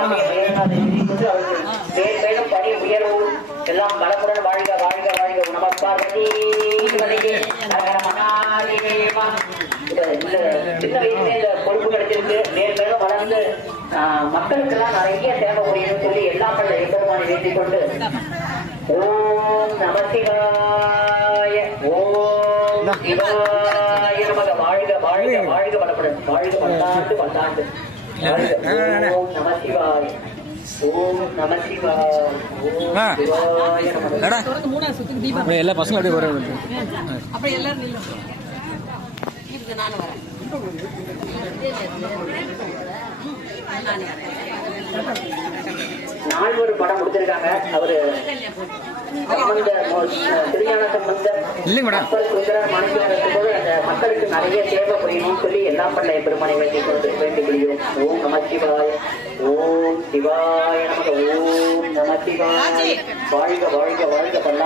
அவர்கள் மேல் மேலும் பணி உயர்வு எல்லாம் வளமுடன் வாழ்க வாழ்க வாழ்க நமஸ்காரதி சின்ன வயசுல இந்த பொறுப்பு கிடைச்சிருக்கு மேல் மேலும் வளர்ந்து ஆஹ், மக்களுக்கெல்லாம் நிறைய சேவை புரியணும்னு சொல்லி எல்லாம் பண்ண எம்பெருமானை வேண்டிக் கொண்டு ஓம் நம சிவாய ஓம் சிவாய நமக வாழ்க வாழ்க வாழ்க வளப்படன் வாழ்க பல்லாண்டு பல்லாண்டு எல்லா பசங்களும் அப்படியே வர எல்லாரும் வரேன் நானே வரேன். படம் முடிச்சிருக்காங்க. அவரு இல்லைங்க மேடம். மக்களுக்கு நிறைய சேவை புரியணும்னு சொல்லி எல்லாம் பண்ண பெருமானை வேண்டிக் கொண்டு வேண்டிக் கொள்கிறோம். ஓம் நம சிவாய ஓம் சிவாய நமக ஓம் நம சிவாய வாழ்க வாழ்க வாழ்க பண்ண